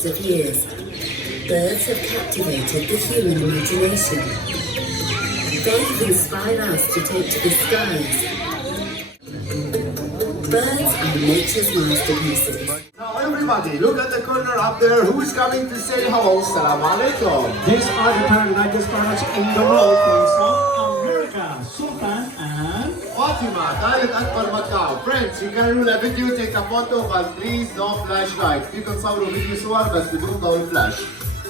hundreds of years, birds have captivated the human imagination. They've inspired us to take to the skies. Birds are nature's masterpieces. Now everybody, look at the corner up there. Who is coming to say hello? Assalamu alaikum. These are the current largest stars in the world from South America, Sultan and Fatima, ثالث أكبر مكان. Friends, you can rule a video, take a photo, but please no flashlight. فيكم تصوروا فيديو صور بس بدون ضوء الفلاش.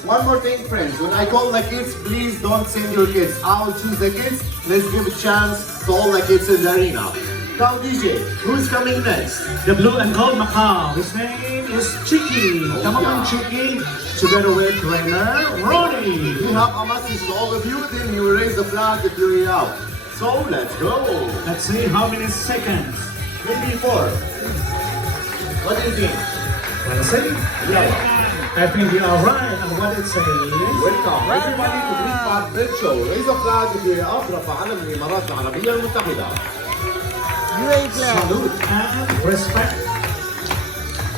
One more thing, friends. When I call the kids, please don't send your kids. I'll choose the kids. Let's give a chance to all the kids in the arena. Now DJ, who's coming next? the blue and gold macaw. His name is Chicky. Come on, Chicky. Together with trainer Ronnie. We have a message to all of you, then you will raise the flag if you're out. So let's go. Let's see how many seconds. Maybe 4. What do you think? Let's see. Yeah. I think we are right on what it says. Welcome everybody to Green Park Bird Show. Raise a flag if you're out. رفع علم الإمارات العربية المتحدة. Salute and respect.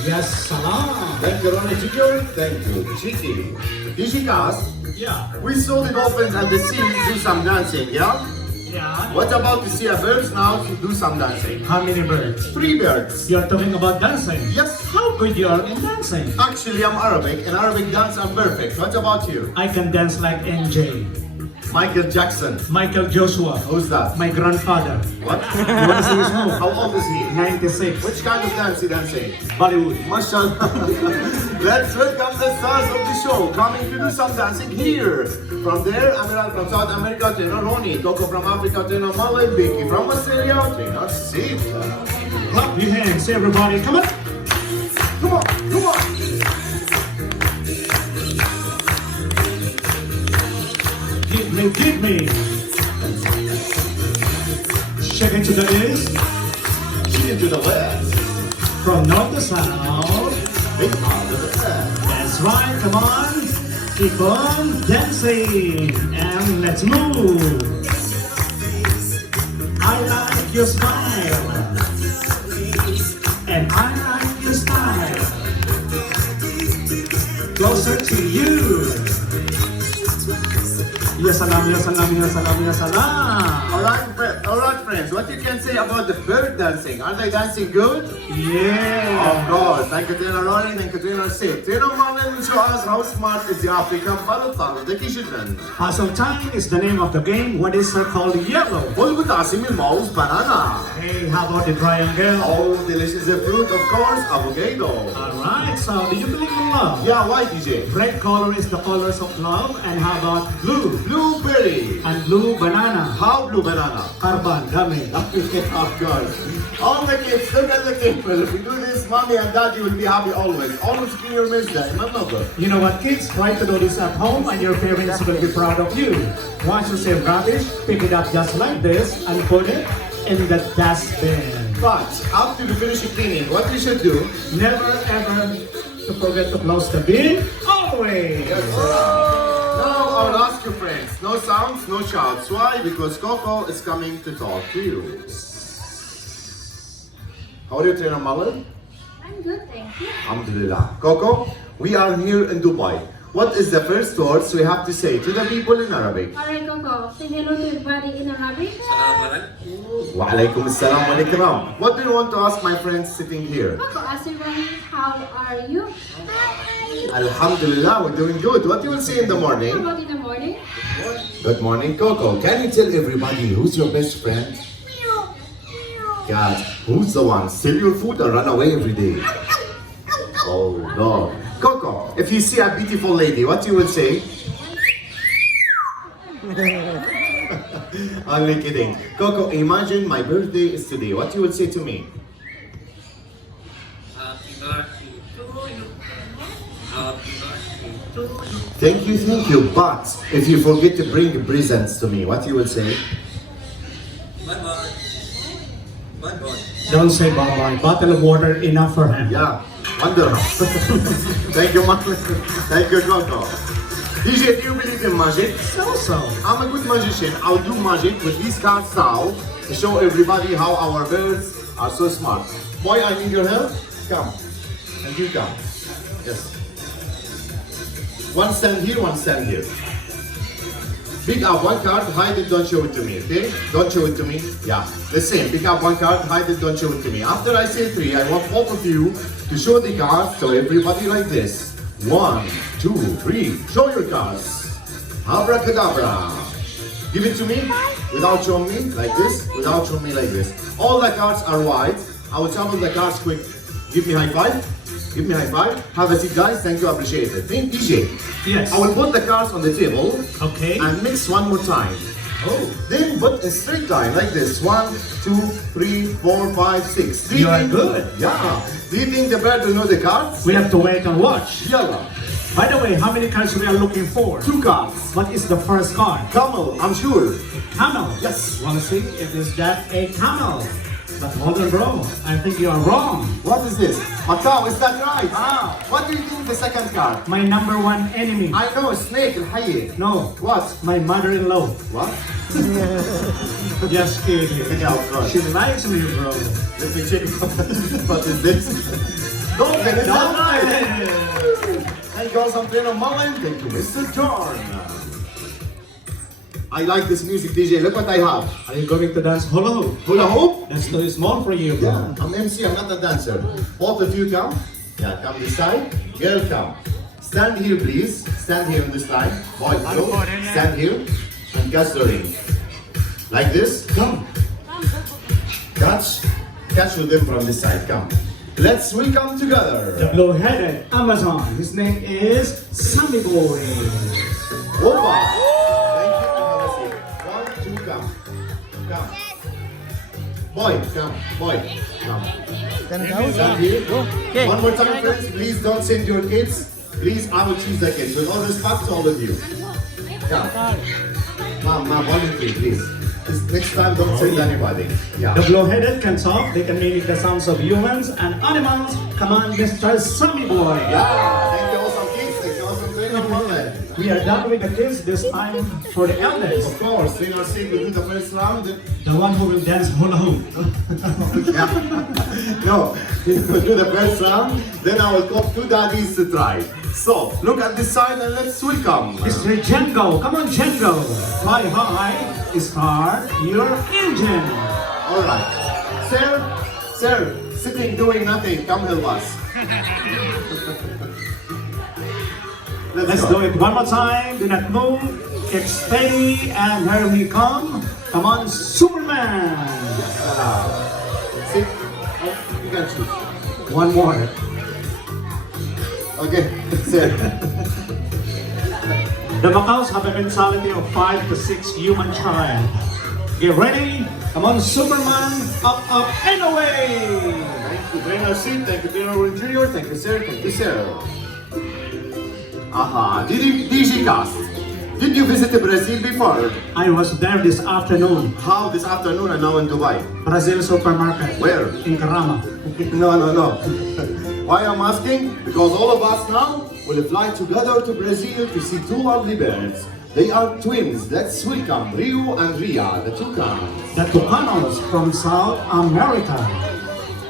Yes, salam. Thank you, Ronnie Junior. Thank you, Chiki. DJ Cast, Yeah. we saw the dolphins at the sea do some dancing, yeah? Yeah. What about to see a birds now to do some dancing? How many birds? 3 birds. You're talking about dancing. Yes. How good you are in dancing. Actually, I'm Arabic. In Arabic dance, I'm perfect. What about you? I can dance like NJ. Michael Jackson. Michael Joshua. Who's that? My grandfather. What? You want to see his move? How old is he? 96. Which kind of dance he dancing? Bollywood. MashaAllah. Let's welcome the stars of the show coming to do some dancing here. From there, Amiral from South America, Trainer Ronnie. Coco from Africa, Trainer Malay. Vicky from Australia, Trainer Sid. Clap your hands, everybody. Come on. Come on, come on. Give me. Shake it to the east. Shake to the west. From north to south. Big part of the set. That's right, come on. Keep on dancing. And let's move. I like your smile. And I like your style. Closer to you. Ya salam, ya salam, ya salam, ya salam. Alright, friends. What you can say about the bird dancing? Are they dancing good? Yeah. Of course. Thank you, Trainer Ronnie. Thank you, Trainer Sid. Trainer Malay will show us how smart is the African balotan. ذكي جدا. Sultan is the name of the game. What is called yellow? والبط عاصمي الموز banana. Hey, how about the triangle? Oh, delicious fruit, of course, avocado. Alright, so do you believe in love? Yeah, why, DJ? Red color is the colors of love. And how about blue? Blueberry. And blue banana. How blue banana? Carbon, dami. Of course. All the kids, look at the people. If we do this, mommy and daddy will be happy always. Always clean your mess there. Remember? You know what, kids? Try to do this at home and your parents will be proud of you. Once you save rubbish, pick it up just like this and put it in the dustbin. But after you finish cleaning, what you should do? Never ever to forget to close the bin. Always. Yes, now I'll ask you, friends. No sounds, no shouts. Why? Because Coco is coming to talk to you. How are you, Trainer Malay? I'm good, thank you. Alhamdulillah. Coco, we are here in Dubai. What is the first words we have to say to the people in Arabic? Alright, Coco. Say hello to everybody in Arabic. Wa alaikum assalam wa alaikum. What do you want to ask my friends sitting here? Coco, ask everybody, how are you? Alhamdulillah, we're doing good. What you will say in the How morning? about in the morning? Good morning, Coco. Can you tell everybody who's your best friend? God, who's the one? Steal your food or run away every day? Oh, God. Coco, if you see a beautiful lady, what you will say? Only kidding. Coco, imagine my birthday is today. What you will say to me? Happy birthday to you. Happy birthday to you. Thank you. But if you forget to bring presents to me, what you will say? Bye bye. Bye bye. Don't say bye-bye. Bottle of water enough for him. Yeah, wonderful. Thank you, Malay. Thank you, Coco. DJ, do you believe in magic? So. I'm a good magician. I'll do magic with these cards now to show everybody how our birds are so smart. Boy, I need your help. Come. And you come. Yes. One stand here, one stand here. Pick up one card, hide it, don't show it to me, okay? Don't show it to me. Yeah, the same. Pick up one card, hide it, don't show it to me. After I say 3, I want both of you to show the cards to everybody like this. 1, 2, 3. Show your cards. Abracadabra. Give it to me without showing me like this, without showing me like this. All the cards are white. I will shuffle the cards quick. Give me high five. Give me high five. Have a seat, guys. Thank you. Appreciate it. Think, DJ. Yes. I will put the cards on the table. Okay. And mix one more time. Oh. Then put in straight line like this. 1, 2, 3, 4, 5, 6. Do You are think- good. Yeah. Do you think the bird will know the cards? We have to wait and watch. Yalla. By the way, how many cards we are looking for? 2 cards. What is the first card? Camel, I'm sure. Camel. Yes. Wanna see if is that a camel? But hold on, bro. I think you are wrong. What is this? Macau, is that right? Ah. What do you think the second card? My number one enemy. I know, snake, الحية. No. What? My mother-in-law. What? Just kidding. Check out front. She likes me, bro. Let me check. What is this? Dolphin, is that right? Thank you all some trainer Malay. Thank you, Mr. John. I like this music, DJ. Look what I have. Are you going to dance hula hoop? Hula hoop? That's too small for you, bro. Yeah, I'm MC, I'm not a dancer. Both of you come. Yeah, come this side. Girl, come. Stand here, please. Stand here on this line. Boy, go. Stand here. And catch the ring. Like this. Come. Catch. Catch with them from this side. Come. Let's welcome together. The blue-headed Amazon. His name is Sammy Boy. Opa. Thank you. Have a seat. 1, 2, come. Come. Boy, come. Boy, come. Stand here. One more time, friends. Please don't send your kids. Please, I will choose the kids. With all respect to all of you. Come. Mom, 1 and 3, please. Next time, don't send anybody. Yeah. The blue-headed can talk. They can mimic the sounds of humans and animals. Come on, Mr. Sammy Boy. Yeah. Thank you, awesome kids. Thank you, awesome trainer, Malay. We are done with the kids this time for the elders. Of course, trainer Sid will do the first round. The one who will dance hula hoop. Yeah. No, we will do the first round. Then I will call 2 daddies to try. So, look at this side and let's welcome. Mr. Django. Come on, Django. Fly high. Start your engine. Alright. Sir, sitting doing nothing, come help us. Let's do it one more time. Do not move. Keep steady. And here we come. Come on, Superman. Sit. Oh, you can choose. One more. Okay, sir. The Macaws have a mentality of 5 to 6 human child. Get ready. Come on, Superman. Up, and away. Thank you, trainer Sid. Thank you, trainer Will Jr. Thank you, sir. Thank you, sir. Aha, DJ Cast. Did you visit Brazil before? I was there this afternoon. How this afternoon and now in Dubai? Brazil supermarket. Where? In Carama. No. Why I'm asking? Because all of us now will fly together to Brazil to see 2 lovely birds. They are twins. Let's welcome Rio and Ria, the toucans. The Tucanos from South America.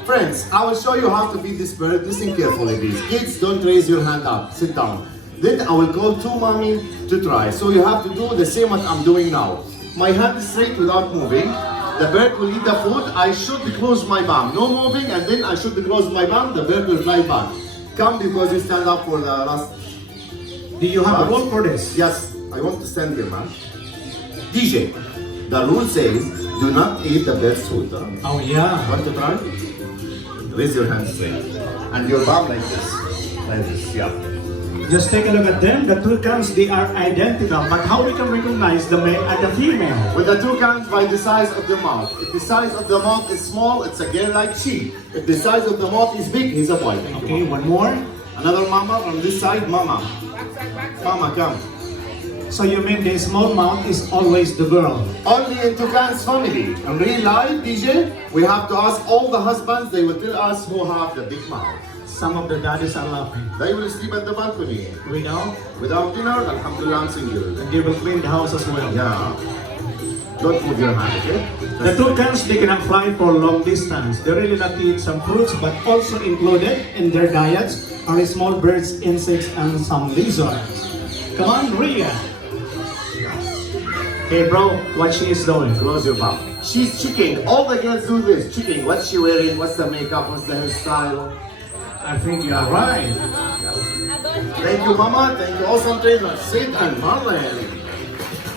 Friends, I will show you how to feed this bird. Listen carefully, please. Kids, don't raise your hand up. Sit down. Then I will call 2 mommy to try. So you have to do the same what I'm doing now. My hand is straight without moving. The bird will eat the food. I should close my palm. No moving, and then I should close my palm. The bird will fly back. Come because you stand up for the last. Do you have a rule for this? Yes, I want to stand here, man. DJ, the rule says do not eat the bird's food. Huh? Oh yeah. Want to try? Raise your hand straight. And your palm like this. Like this, yeah. Just take a look at them. The toucans, they are identical. But how we can recognize the male and the female? With the toucans by the size of the mouth. If the size of the mouth is small, it's a girl like she. If the size of the mouth is big, he's a boy. Thank Okay, you. one more. Another mama from this side, mama. Mama, come. So you mean the small mouth is always the girl? Only in toucan's family. In real life, DJ, we have to ask all the husbands, they will tell us who have the big mouth. Some of the daddies are laughing. They will sleep at the balcony. We know. Without dinner, alhamdulillah, I'm single. And they will clean the house as well. Yeah. Don't move your hand, okay? The toucans, they cannot fly for long distance. They really love to eat some fruits, but also included in their diets are small birds, insects, and some lizards. Come on, Ria. Hey bro, what she is doing? Close your mouth. She's checking. All the girls do this. Checking. What's she wearing? What's the makeup? What's the hairstyle? I think you are right. Thank you, Mama. Thank you, awesome trainer, Sid and Marley.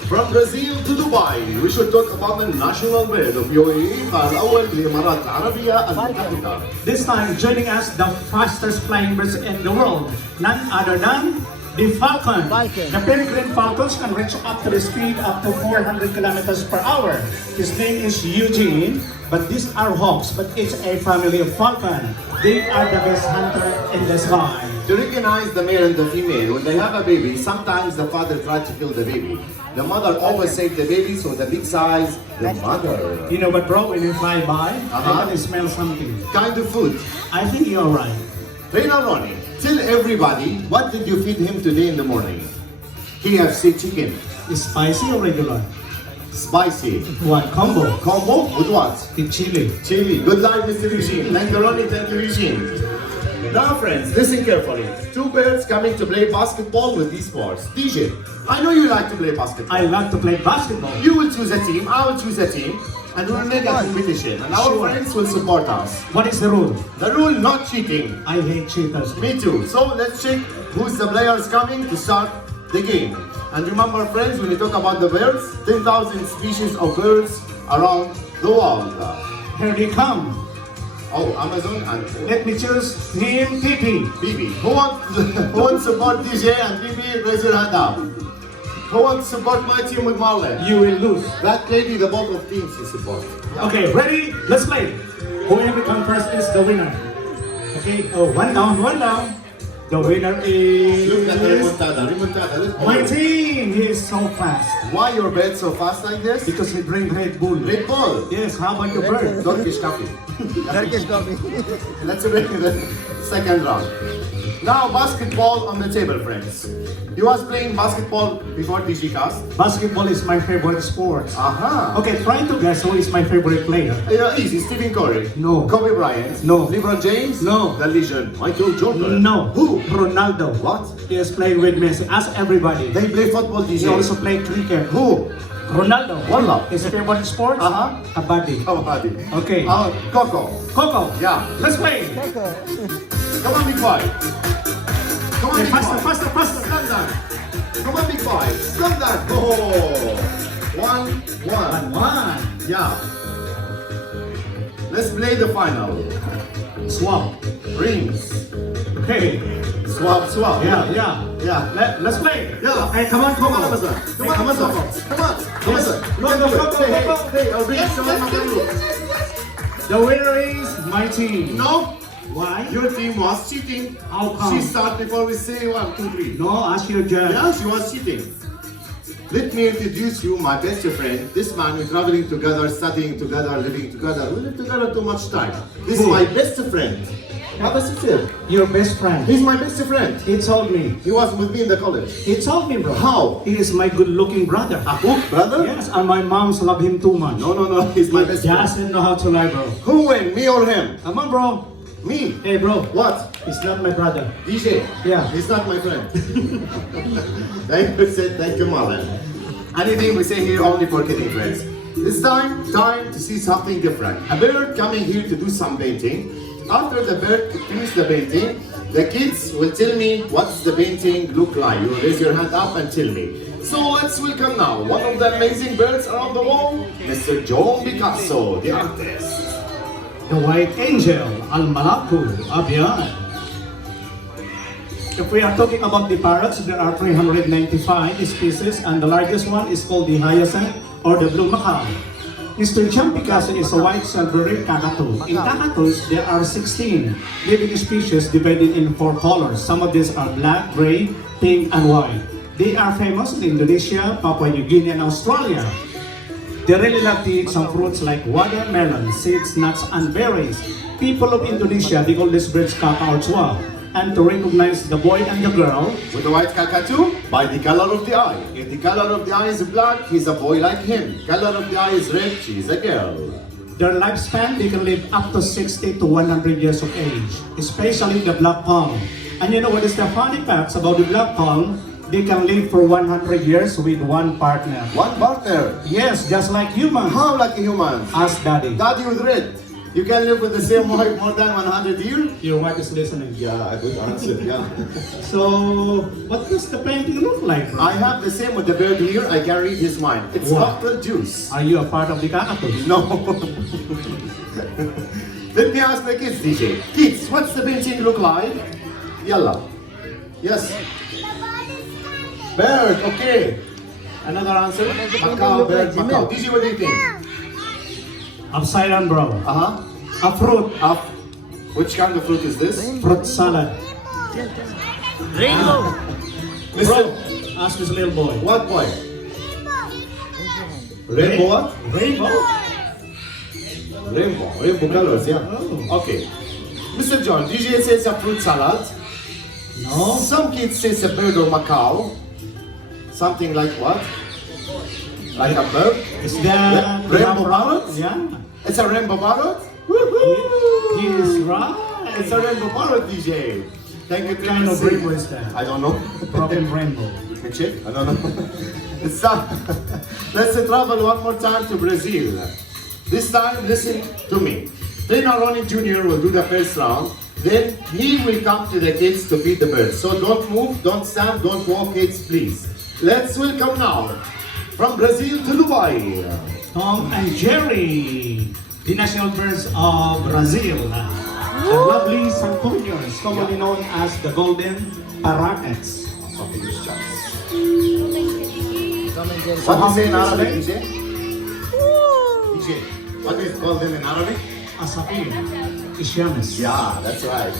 From Brazil to Dubai, we should talk about the national bird of UAE, الأول للإمارات العربية المتحدة. This time, joining us, the fastest flying birds in the world, none other than the falcon. The peregrine falcons can reach up to the speed up to 400 kilometers per hour. His name is Eugene, but these are hawks, but it's a family of falcon. They are the best hunter in the sky. To recognize the male and the female, when they have a baby, sometimes the father tries to kill the baby. The mother always saves the baby, so the big size, the mother. You know what, bro? When you fly by, I can smell something. Kind of food. I think you're right. Trainer Ronnie, tell everybody, what did you feed him today in the morning? He has said chicken. Is spicy or regular? Spicy. What combo? Combo with what? The chili. Chili. Good night, Mr. Eugene. Thank you, Ronnie. Thank you, Eugene. Now, friends, listen carefully. Two birds coming to play basketball with these balls. DJ, I know you like to play basketball. I like to play basketball. You will choose a team, I will choose a team, and we'll make a competition. And our Sure. friends will support us. What is the rule? The rule, not cheating. I hate cheaters. Me too. So let's check who's the players coming to start the game. And remember, friends, when you talk about the birds, 10,000 species of birds around the world. Here they come. Oh, Amazon and Let me choose Team Titi. Bibi. Who wants to support DJ and Bibi? Raise your hand up. Who wants to support my team with Malay? You will lose. That lady, the both of teams you support. Okay, ready? Let's play. Whoever comes first is the winner. Okay, oh, one down, one down. The winner Look at the is remontada. Remontada. Let's my go. team. He is so fast Why your bed so fast like this? because he drink Red Bull. Red Bull. Yes, how about your bird? Turkish coffee. Turkish coffee. Let's bring the second round. Now basketball on the table, friends. You was playing basketball before DJ cast? Basketball is my favorite sport. Aha. Okay, try to guess who is my favorite player. Easy. Stephen Curry. No. Kobe Bryant. No. LeBron James. No. The legend. Michael Jordan. No. Who? Ronaldo. What? He is playing with Messi. Ask everybody. They play football, He DJ. also play cricket. Who? Ronaldo. Wallah. His favorite sport? Uh-huh. Kabaddi. Kabaddi. Okay. Coco. Coco. Yeah. Let's play. Come on, big boy. Come on, Okay, big faster, boy. faster, faster. Stand down. Come on, big boy. Stand down. Oh. 1-1. One. Yeah. Let's play the final. Swap. Rings. Okay. Swap, swap. Yeah, yeah. Yeah. Let's play. Yeah. Hey, come on, Come on, Coco. Amazon. Come on, Amazon. Come on. Amazon. Go, You can go, do go, it. go, Hey, go, hey, hey, I'll bring Yes, someone yes, from yes, you. The winner is my team. No. Why? Your team was cheating. How come? She started before we say 1, 2, 3. No, ask your judge. Yeah, she was cheating. Let me introduce you my best friend. This man, we're traveling together, studying together, living together. We live together too much time. This is Who? my best friend. Apa Sifir? Your best friend. He's my best friend. He told me. He was with me in the college. He told me, bro. How? He is my good-looking brother. Ako, brother? Yes, and my mom's love him too much. No, no, no. He's my best He friend. doesn't know how to lie, bro. Who win, me or him? Come on, bro. Me. Hey, bro. What? He's not my brother. DJ. Yeah. He's not my friend. Thank you, Sid. Thank you, Marlon. Anything we say here only for kidding, friends. It's time to see something different. A bird coming here to do some painting. After the bird finishes the painting, the kids will tell me what's the painting look like. You raise your hand up and tell me. So let's welcome now one of the amazing birds around the world, Mr. John Picasso, the artist. The white angel, Al-Malaku, Abiyan. If we are talking about the parrots, there are 395 species, and the largest one is called the hyacinth or the blue macaw. Mr. John Picasso is a white silvery cockatoo. In cockatoos, there are 16 living species divided in 4 colors. Some of these are black, gray, pink, and white. They are famous in Indonesia, Papua New Guinea, and Australia. They really love to eat some fruits like watermelon, seeds, nuts, and berries. People of Indonesia, they call these birds kakao. And to recognize the boy and the girl, With the white cockatoo, by the color of the eye. If the color of the eye is black, he's a boy like him. Color of the eye is red, she's a girl. their lifespan, they can live up to 60 to 100 years of age, especially the black palm. And you know what is the funny facts about the black palm? They can live for 100 years with one partner. One partner. Yes, just like humans. How like a human? Ask Daddy. Daddy with red. You can live with the same wife more than 100 years? Your wife is listening. Yeah, a good answer, yeah. So, what does the painting look like, bro? I have the same with the bird here. I can read his mind. It's Wow. cocktail juice. Are you a part of the Kakatos? No. Let me ask the kids, DJ. Kids, what's the painting look like? Yalla. Yes. Bird, okay. Another answer? Macau, bird, Macau. DJ, what do you think? Upside down, bro. Uh-huh. A fruit. Which kind of fruit is this? Fruit salad. Rainbow. Mr. Ask this little boy. What boy? Rainbow what? Rainbow? Rainbow. Rainbow colors, yeah. Oh. Okay. Mr. John, DJ says a fruit salad. No. Some kids says a bird or Macau. Something like what? Like a bird? Is that Rainbow parrot? Yeah. It's a rainbow parrot? He is right. It's a rainbow parrot, DJ. Thank you. What kind of rainbow is that? I don't know. Broken rainbow. Can check? I don't know. It's time. Let's travel one more time to Brazil. This time, listen to me. Trainer Ronnie Jr. will do the first round. Then he will come to the kids to feed the birds. So don't move, don't stand, don't walk, kids, please. Let's welcome now from Brazil to Dubai. Tom and Jerry, the national birds of Brazil. The lovely sancuños, commonly known as the golden parakeets. Okay, this chance. So What how is it in many Arabic, is DJ? DJ, what is called them in Arabic? Asapin, Isyamis. Yeah, that's right.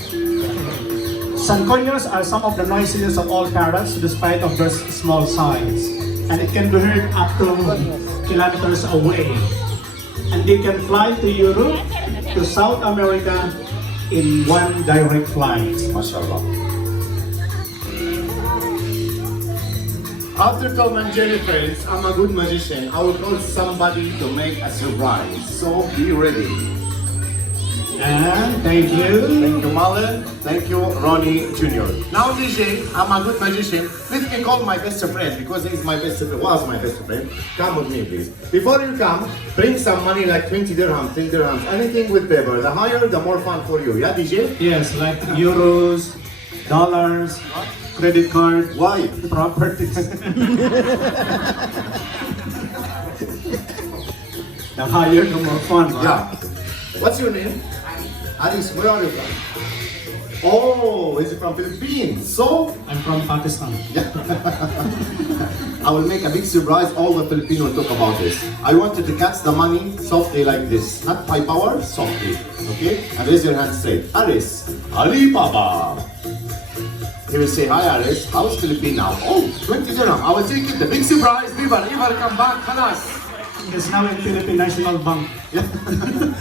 Sancuños are some of the noisiest of all parrots despite of their small size. And it can be heard up to kilometers away. And they can fly to Europe, to South America in one direct flight. MashaAllah. After Tom and Jerry friends, I'm a good magician. I will call somebody to make a surprise. So be ready. And thank you. Thank you, Malay. Thank you, Ronnie Jr. Now, DJ, I'm a good magician. Let me call my best friend because he's my best friend. Was my best friend. Come with me, please. Before you come, bring some money like 20 dirhams, 10 dirhams, anything with paper. The higher, the more fun for you. Yeah, DJ? Yes, like euros, dollars, credit card, Why? properties. The higher, the more fun. Right? Yeah. What's your name? Alice, where are you from? Oh, he's from Philippines. So, I'm from Pakistan. I will make a big surprise. All the Filipinos will talk about this. I want you to catch the money softly like this. Not by power, softly. Okay? And raise your hand straight. Aris, Alibaba. He will say, hi Aris, how's Philippine now? Oh, 20 dirham. I will take it. The big surprise. Never come back. Halas. It's now in Philippine National Bank.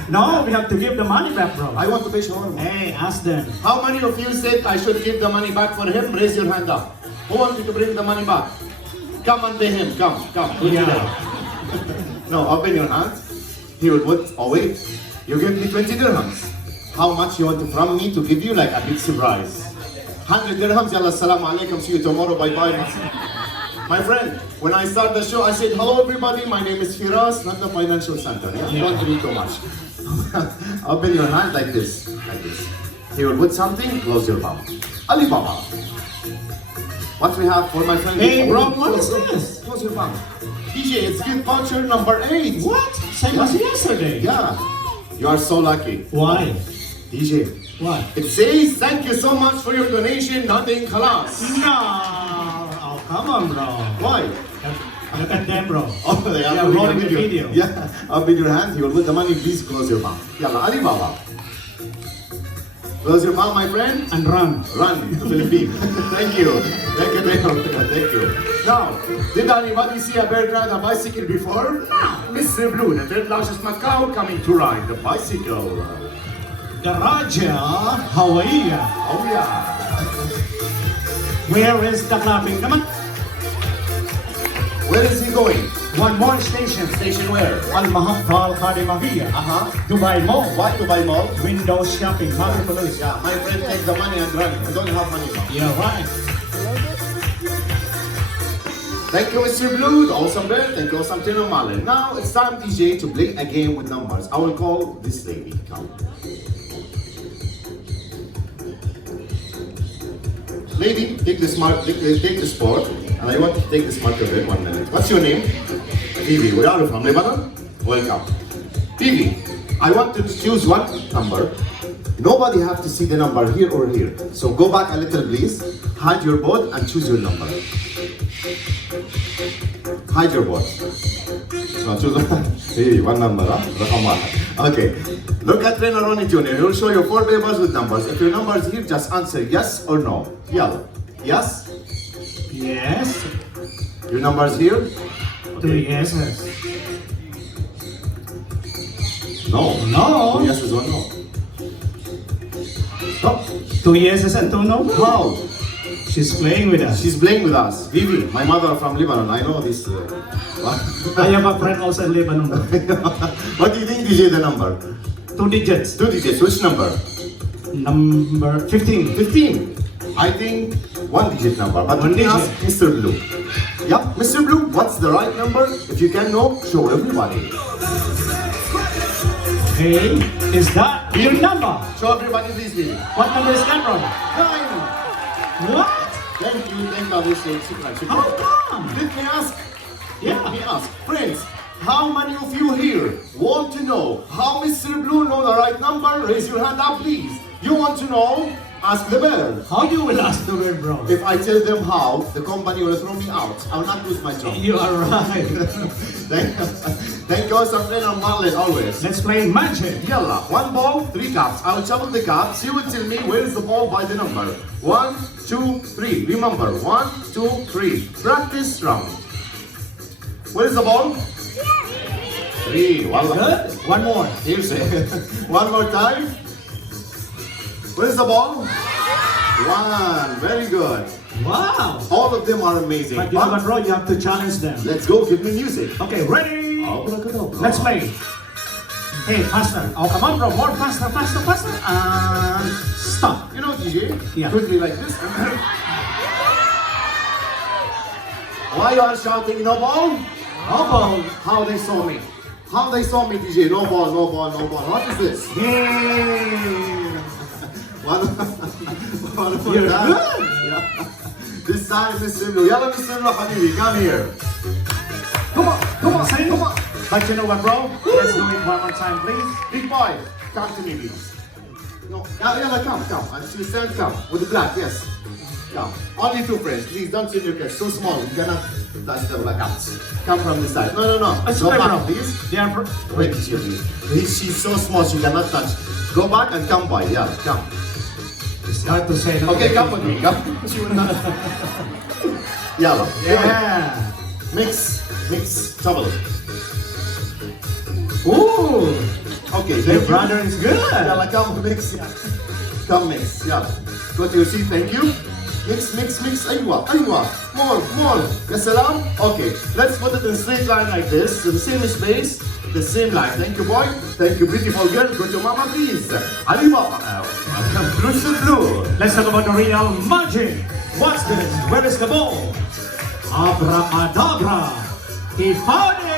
No, we have to give the money back, bro. I want to pay shawarma. Hey, ask them. How many of you said I should give the money back for him? Raise your hand up. Who wants you to bring the money back? Come and pay him. Come. Put it Yeah. there. No, open your hand. He will put, oh wait, you give me 20 dirhams. How much you want to, from me to give you like a big surprise? 100 dirhams, yalla, assalamu alaikum, see you tomorrow, bye-bye. My friend, when I start the show, I said, hello everybody, my name is Firas, not the financial center. Yeah? Don't read too much. Open your hand like this. He will put something, close your mouth. Alibaba. What we have for my friend? Hey, bro, what is this? Close your mouth. DJ, it's gift voucher number 8. What? Same as yesterday. Yeah. You are so lucky. Why? DJ, What? it says, thank you so much for your donation, nothing khalas. No. Oh, come on, bro. Why? Look at them, bro. Oh, they They are are rolling the video. Yeah, up in your hand, you will put the money, please close your mouth. Yalla, Alibaba. Close your mouth, my friend. And run. Run to Philippines. Thank you. Thank you. Now, did anybody see a bird ride a bicycle before? No. Mr. Blue, the third largest Macau, coming to ride the bicycle. The Raja Hawaii. Oh yeah. Where is the clapping? Come on. Where is he going? One more station. Station where? Al Mahal Khadimahia. Dubai Mall. Why to buy more? Window shopping. Marvelous. Yeah, my friend take the money and run. I don't have money now. Yeah, right. Thank you, Mr. Blue, the awesome bear. Thank you, awesome Tina Malay. Now it's time, DJ, to play a game with numbers. I will call this lady. Come. Lady, take this take this board, and I want to take this marker in 1 minute. What's your name? Vivi. Where are you from? Lebanon? Welcome. Vivi, I want to choose one number. Nobody have to see the number here or here. So go back a little, please. Hide your board and choose your number. Hide your board. So choose hey, one number, huh? Okay. Look at Trainer Ronnie Jr. He will show you 4 papers with numbers. If your number is here, just answer yes or no. Yeah. Yes? Yes. Your number is here? 2 yeses. No. No. 2 yeses or no? Stop. 2 yeses and 2 no. How? She's playing with us. She's playing with us. Vivi, my mother from Lebanon. I know this. I have a friend also in Lebanon. What do you think, DJ, the number? 2 digits. 2 digits. Which number? Number 15. 15. I think 1 digit number. But One let me digit. ask Mr. Blue. Yep, Mr. Blue, what's the right number? If you can know, show everybody. Okay. Is that your number? Show everybody this video. What number is that, bro? 9. What? Thank you, Mr. How come? Let me ask. Yeah. Let me ask. Friends, how many of you here want to know how Mr. Blue know the right number? Raise your hand up, please. You want to know? Ask the bear. How you will ask the word, bro? If I tell them how, the company will throw me out. I will not lose my job. You are right. Thank you, Something on Malay always. Let's play magic. Yalla, 1 ball, 3 cups. I will shuffle the cups. You will tell me where is the ball by the number. 1, 2, 3. Remember, 1, 2, 3. Practice round. Where is the ball? 3. Good. One more. Here's it. One more time. Where is the ball? 1. Very good. Wow. All of them are amazing. But you know what, bro? You have to challenge them. Let's go. Give me music. Okay, ready? Abracadabra. Let's play. Hey, faster. Oh, come on, bro. More faster, faster, faster. And stop. You know, DJ? Yeah. Quickly like this. Why you are shouting no ball? No ball. How they saw me? How they saw me, DJ? No ball, no ball, no ball. What is this? Yay. One more You're time. good. Yeah. This time, Mr. Blue. Yalla, Mr. Blue, Habibi, come here. Come on, say come on. But you know what, bro? Let's do it one more time, please. Big boy, come to me, please. No, yalla, come. And she stand, come. With the black, yes. Come. Only 2 friends. Please don't sit your kids. So small. You cannot touch the black cats. Come from this side. No. It's Go okay, back, bro. please. They are Wait, she's so small she cannot touch. Go back and come by. Yeah, come. It's hard to say. Okay, come with me. Come. She will not. Yalla. Yeah. Mix. Trouble. Ooh. Okay, Your thank you. brother is good. Yalla, come mix. Yeah. Come mix. Yeah. Go to your seat. Thank you. Mix. Aywa. More. Ya salam. Okay. Let's put it in straight line like this. So the same space, the same line. Thank you, boy. Thank you, beautiful girl. Go to mama, please. Ali Baba. Blue to blue. Let's talk about the real magic. What's this? Where is the ball? Abracadabra. He found it.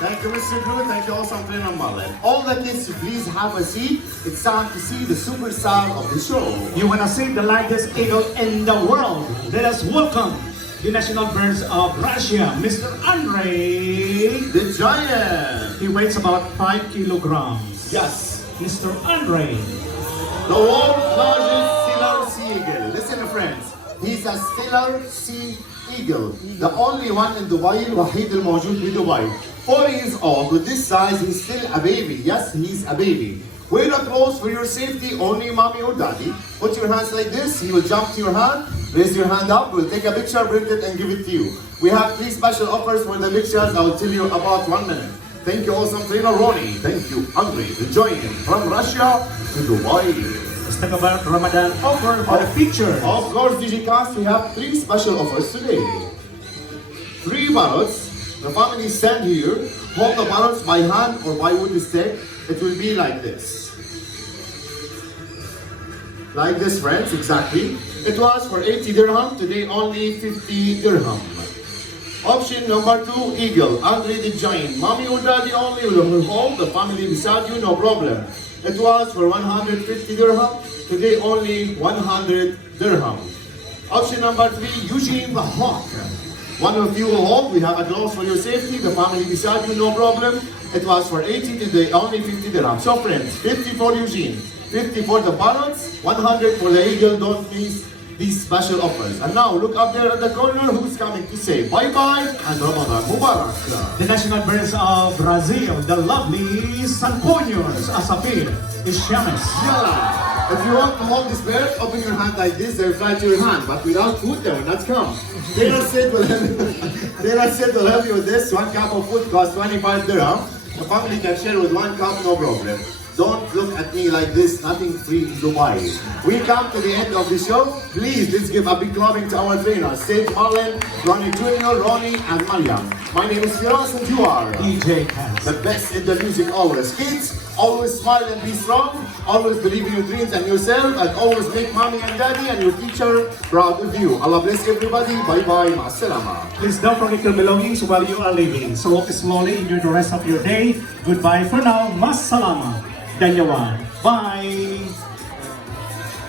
Thank you, Mr. Blue. Thank you also, Trainer Malay. All the kids, please have a seat. It's time to see the superstar of the show. You wanna see the largest eagle in the world? Let us welcome the national birds of Russia, Mr. Andrei. The giant. He weighs about 5 kilograms. Yes. Mr. Andrei. The world's largest Steller sea eagle. Listen, friends. He's a Steller sea eagle. The only one in Dubai. الوحيد الموجود في Dubai. 4 years old. With this size, he's still a baby. Yes, he's a baby. Wear the clothes for your safety, only mommy or daddy. Put your hands like this. He will jump to your hand. Raise your hand up. We'll take a picture, print it, and give it to you. We have 3 special offers for the pictures. I will tell you about 1 minute. Thank you, awesome trainer Ronnie. Thank you, Andre. Enjoy him from Russia to Dubai. Let's talk about Ramadan offer for the picture. Of course, DigiCast, we have 3 special offers today. 3 ballots. The family stand here. Hold the ballots by hand or by wooden stick. It will be like this. Like this, friends, exactly. It was for 80 dirham. Today, only 50 dirham. Option number 2, eagle, unrated giant. Mommy or daddy only will hold the family beside you, no problem. It was for 150 dirham, today only 100 dirham. Option number 3, Eugene the Hawk. One of you will hold, we have a gloves for your safety, the family beside you, no problem. It was for 80, today only 50 dirham. So friends, 50 for Eugene, 50 for the parrots, 100 for the eagle, don't miss these special offers. And now look up there at the corner, who's coming to say bye-bye and Ramadan Mubarak. The national birds of Brazil, the lovely Sanconhos, Asapir, is Shamus. Yalla! If you want to hold this bird, open your hand like this, they'll fly to your hand. But without food, they will not come. Taylor said will help you with this. 1 cup of food costs 25 dirham. The family can share with 1 cup, no problem. Don't look at me like this, nothing free in Dubai. We come to the end of the show. Please, let's give a big clapping to our trainers, Sage Marlon, Ronnie Jr., Ronnie, and Mariam. My name is Firas and you are DJ Cans. the best in the music always. Kids, always smile and be strong. Always believe in your dreams and yourself. And always make mommy and daddy and your teacher proud of you. Allah bless everybody. Bye-bye. Ma'asalama. Please don't forget your belongings while you are leaving. So walk slowly, enjoy the rest of your day. Goodbye for now. Mas salama. Danyawan. Bye.